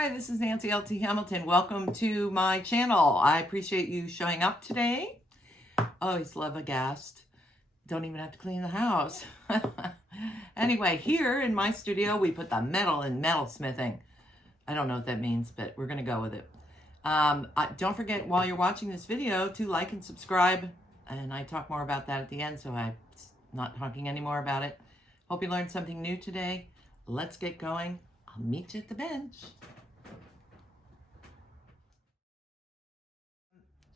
Hi, this is Nancy L.T. Hamilton. Welcome to my channel. I appreciate you showing up today. Always love a guest. Don't even have to clean the house. Anyway, here in my studio, we put the metal in metalsmithing. I don't know what that means, but we're going to go with it. Don't forget, while you're watching this video, to like and subscribe. And I talk more about that at the end, so I'm not talking anymore about it. Hope you learned something new today. Let's get going. I'll meet you at the bench.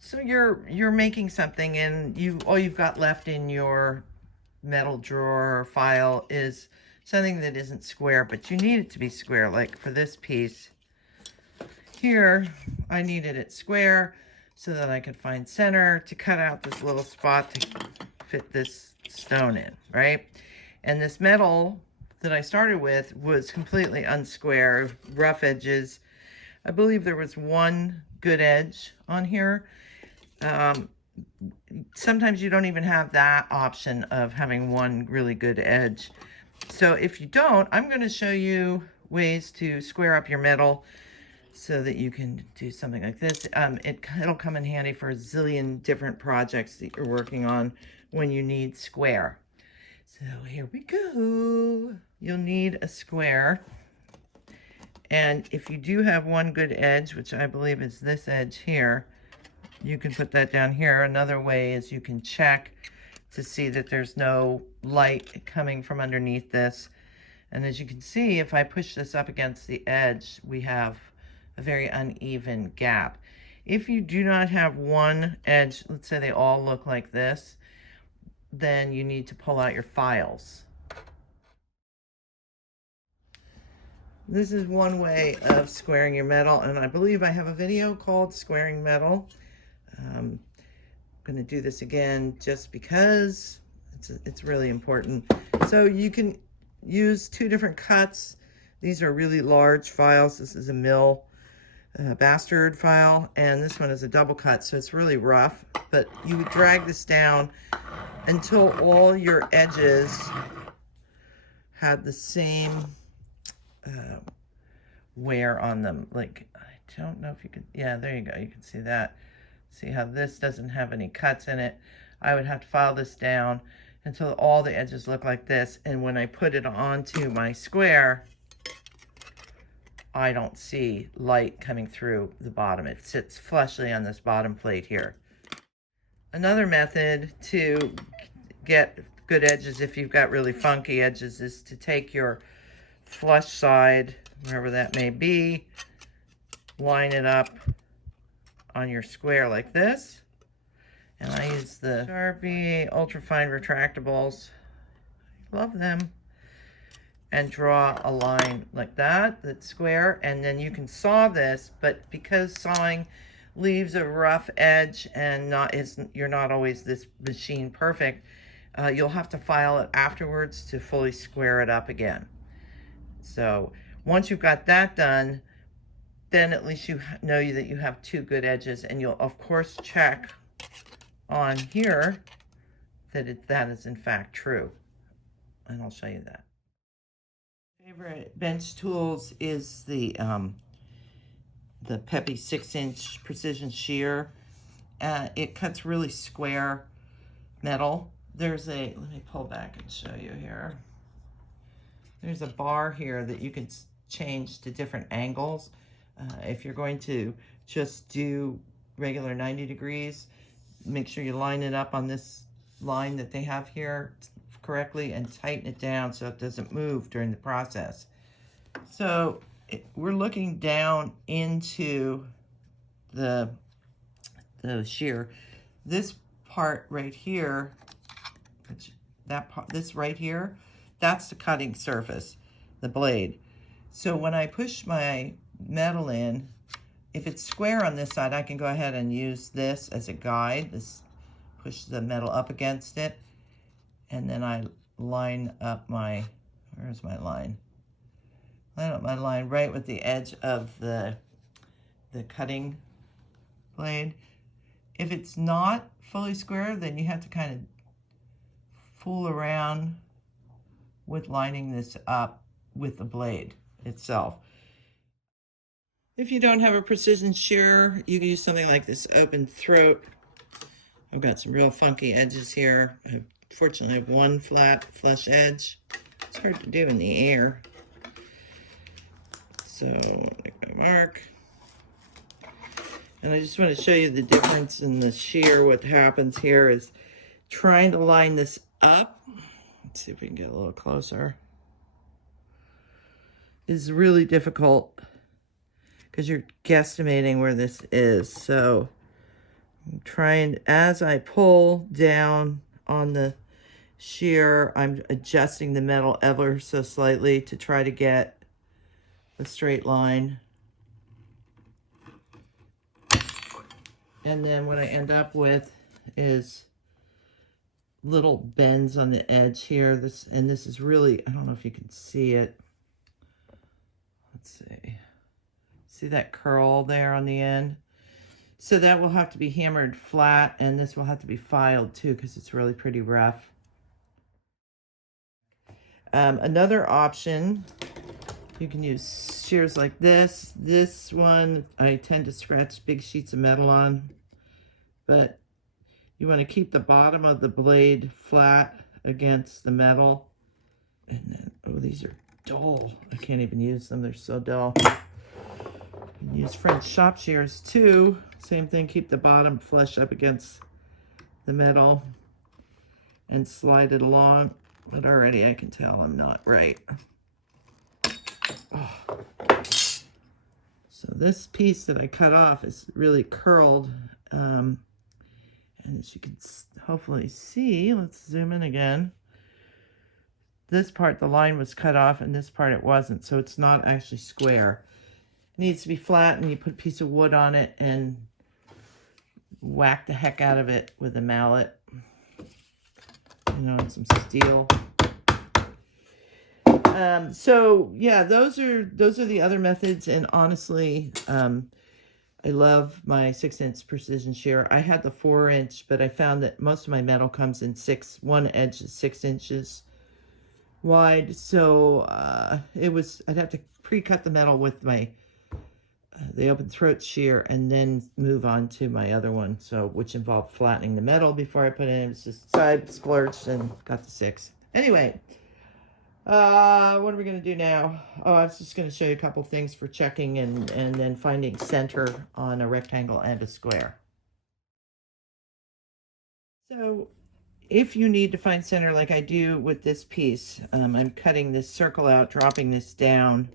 So you're making something, and all you've got left in your metal drawer or file is something that isn't square, but you need it to be square. Like for this piece here, I needed it square so that I could find center to cut out this little spot to fit this stone in, right? And this metal that I started with was completely unsquare, rough edges. I believe there was one good edge on here. Sometimes you don't even have that option of having one really good edge. So if you don't, I'm going to show you ways to square up your metal so that you can do something like this. It'll come in handy for a zillion different projects that you're working on when you need square. So here we go. You'll need a square. And if you do have one good edge, which I believe is this edge here, you can put that down here. Another way is you can check to see that there's no light coming from underneath this. And as you can see, if I push this up against the edge, we have a very uneven gap. If you do not have one edge, let's say they all look like this, then you need to pull out your files. This is one way of squaring your metal, and I believe I have a video called Squaring Metal. I'm going to do this again just because it's really important. So you can use two different cuts. These are really large files. This is a mill bastard file, and this one is a double cut, so it's really rough. But you would drag this down until all your edges had the same wear on them. Like, I don't know if you can, yeah, there you go. You can see that. See how this doesn't have any cuts in it. I would have to file this down until all the edges look like this. And when I put it onto my square, I don't see light coming through the bottom. It sits flushly on this bottom plate here. Another method to get good edges if you've got really funky edges is to take your flush side, wherever that may be, line it up on your square like this. And I use the Sharpie ultrafine retractables. Love them. And draw a line like that, that's square, and then you can saw this, but because sawing leaves a rough edge and you're not always this machine perfect, you'll have to file it afterwards to fully square it up again. So once you've got that done, then at least you know that you have two good edges, and you'll of course check on here that that is in fact true, and I'll show you that. Favorite bench tools is the Peppy 6-inch precision shear. It cuts really square metal. Let me pull back and show you here. There's a bar here that you can change to different angles. If you're going to just do regular 90 degrees, make sure you line it up on this line that they have here correctly and tighten it down so it doesn't move during the process. So we're looking down into the shear. This part right here, this right here, that's the cutting surface, the blade. So when I push my metal in, if it's square on this side, I can go ahead and use this as a guide. Push the metal up against it, and then I line up where's my line? Line up my line right with the edge of the cutting blade. If it's not fully square, then you have to kind of fool around with lining this up with the blade itself. If you don't have a precision shear, you can use something like this open throat. I've got some real funky edges here. Fortunately, I have one flat flush edge. It's hard to do in the air. So make my mark. And I just want to show you the difference in the shear. What happens here is trying to line this up. Let's see if we can get a little closer. Is really difficult because you're guesstimating where this is. So I'm trying, as I pull down on the shear, I'm adjusting the metal ever so slightly to try to get a straight line. And then what I end up with is little bends on the edge here. This is really, I don't know if you can see it. Let's see. See that curl there on the end? So that will have to be hammered flat, and this will have to be filed too because it's really pretty rough. Another option, you can use shears like this. This one I tend to scratch big sheets of metal on, but you want to keep the bottom of the blade flat against the metal. And then, oh, these are dull. I can't even use them. They're so dull. You can use French shop shears too. Same thing, keep the bottom flush up against the metal and slide it along. But already I can tell I'm not right. Oh. So this piece that I cut off is really curled. And as you can hopefully see, let's zoom in again. This part, the line was cut off, and this part it wasn't. So it's not actually square. It needs to be flat, and you put a piece of wood on it and whack the heck out of it with a mallet. You know, and some steel. So yeah, those are the other methods. And honestly, I love my 6-inch precision shear. I had the 4-inch, but I found that most of my metal comes in one edge is 6 inches wide. So I'd have to pre-cut the metal with my the open throat shear and then move on to my other one, so which involved flattening the metal before I put it in. It's just side splurged and got the 6. Anyway, what are we going to do now? Oh, I was just going to show you a couple things for checking and then finding center on a rectangle and a square. So if you need to find center like I do with this piece, I'm cutting this circle out, dropping this down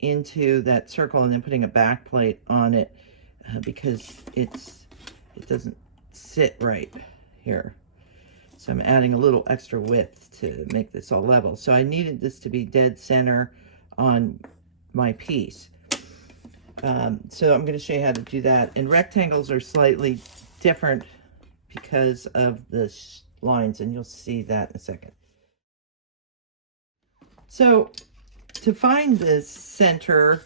into that circle and then putting a back plate on it because it doesn't sit right here. So I'm adding a little extra width to make this all level. So I needed this to be dead center on my piece. So I'm going to show you how to do that. And rectangles are slightly different because of the lines, and you'll see that in a second. So to find this center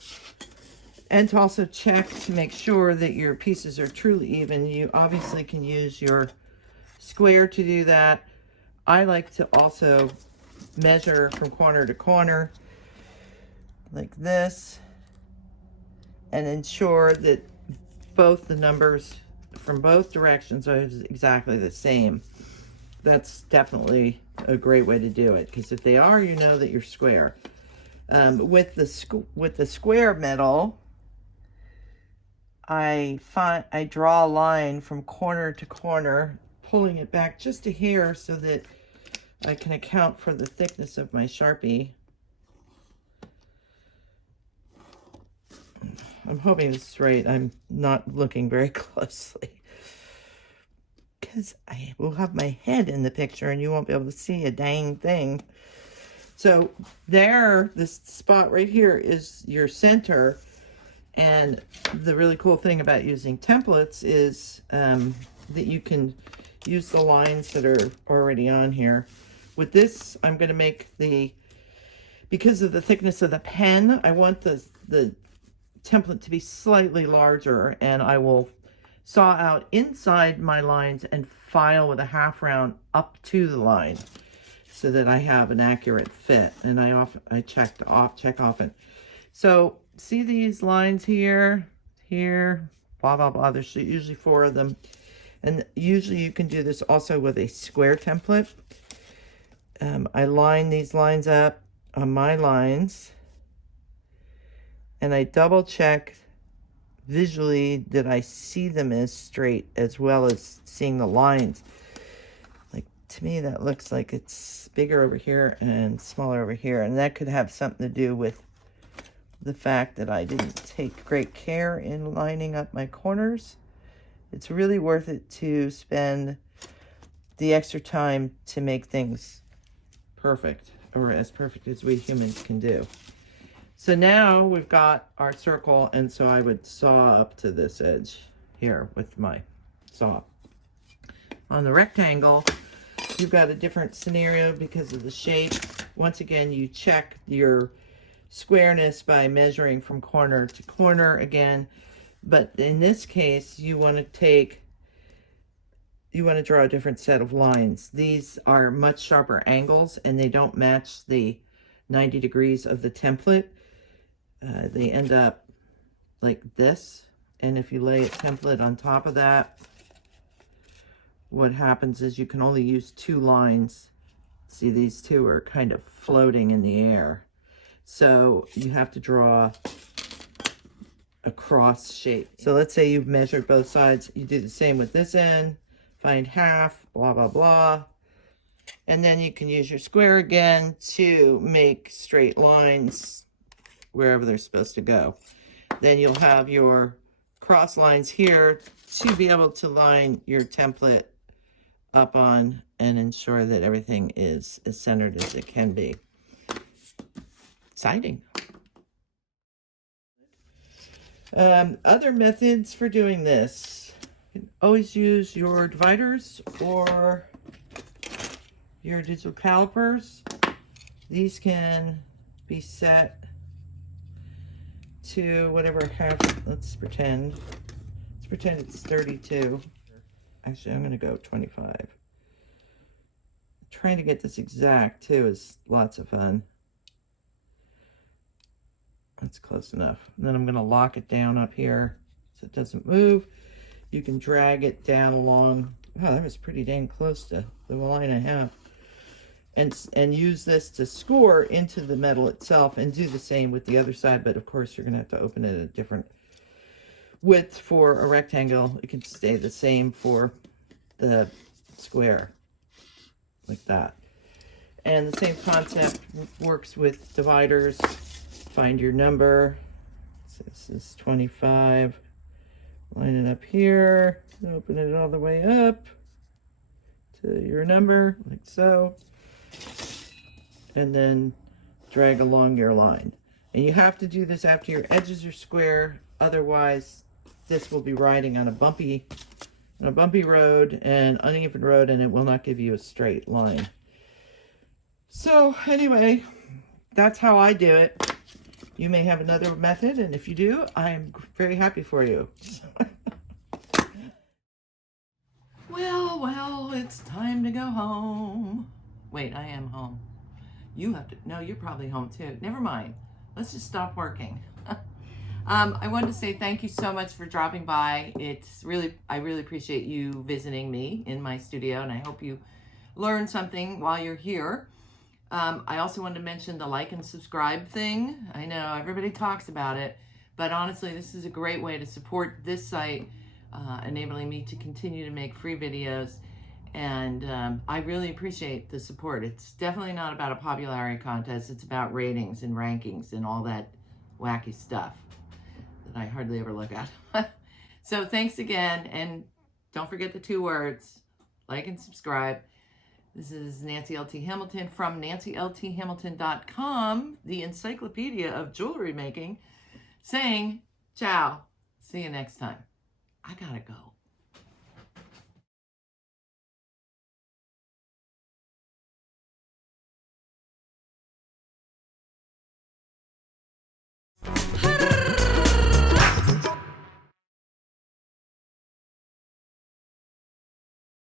and to also check to make sure that your pieces are truly even, you obviously can use your square to do that. I like to also measure from corner to corner like this and ensure that both the numbers from both directions are exactly the same. That's definitely a great way to do it, because if they are, you know that you're square. With the square metal, I draw a line from corner to corner, pulling it back just a hair so that I can account for the thickness of my Sharpie. I'm hoping this is right. I'm not looking very closely because I will have my head in the picture and you won't be able to see a dang thing. So there, this spot right here is your center. And the really cool thing about using templates is that you can use the lines that are already on here. With this, I'm going to make because of the thickness of the pen, I want the template to be slightly larger, and I will saw out inside my lines and file with a half round up to the line so that I have an accurate fit. And I check often. So see these lines here, blah, blah, blah. There's usually 4 of them. And usually you can do this also with a square template. I line these lines up on my lines, and I double check visually that I see them as straight as well as seeing the lines. Like, to me, that looks like it's bigger over here and smaller over here, and that could have something to do with the fact that I didn't take great care in lining up my corners. It's really worth it to spend the extra time to make things perfect, or as perfect as we humans can do. So now we've got our circle, and so I would saw up to this edge here with my saw. On the rectangle, you've got a different scenario because of the shape. Once again, you check your squareness by measuring from corner to corner again. But in this case, you want to draw a different set of lines. These are much sharper angles, and they don't match the 90 degrees of the template. They end up like this. And if you lay a template on top of that, what happens is you can only use 2 lines. See, these 2 are kind of floating in the air. So you have to draw a cross shape. So let's say you've measured both sides. You do the same with this end, find half, blah, blah, blah. And then you can use your square again to make straight lines wherever they're supposed to go. Then you'll have your cross lines here to be able to line your template up on and ensure that everything is as centered as it can be. Exciting. Other methods for doing this. You can always use your dividers or your digital calipers. These can be set to whatever half. Let's pretend it's 32. Actually, I'm going to go 25. Trying to get this exact too is lots of fun. That's close enough. And then I'm going to lock it down up here so it doesn't move. You can drag it down along. Wow, that was pretty dang close to the line I have. And use this to score into the metal itself, and do the same with the other side. But of course, you're going to have to open it at a different width for a rectangle. It can stay the same for the square, like that. And the same concept works with dividers. Find your number. So this is 25. Line it up here. Open it all the way up to your number, like so. And then drag along your line. And you have to do this after your edges are square. Otherwise, this will be riding on a bumpy road and uneven road, and it will not give you a straight line. So anyway, that's how I do it. You may have another method, and if you do, I'm very happy for you. Well, it's time to go home. Wait, I am home. You have to, no, you're probably home too. Never mind. Let's just stop working. I wanted to say thank you so much for dropping by. I really appreciate you visiting me in my studio, and I hope you learned something while you're here. I also wanted to mention the like and subscribe thing. I know everybody talks about it, but honestly, this is a great way to support this site, enabling me to continue to make free videos. And I really appreciate the support. It's definitely not about a popularity contest. It's about ratings and rankings and all that wacky stuff that I hardly ever look at. So thanks again, and don't forget the 2 words, like and subscribe. This is Nancy L.T. Hamilton from nancylthamilton.com, the encyclopedia of jewelry making, saying ciao. See you next time. I gotta go.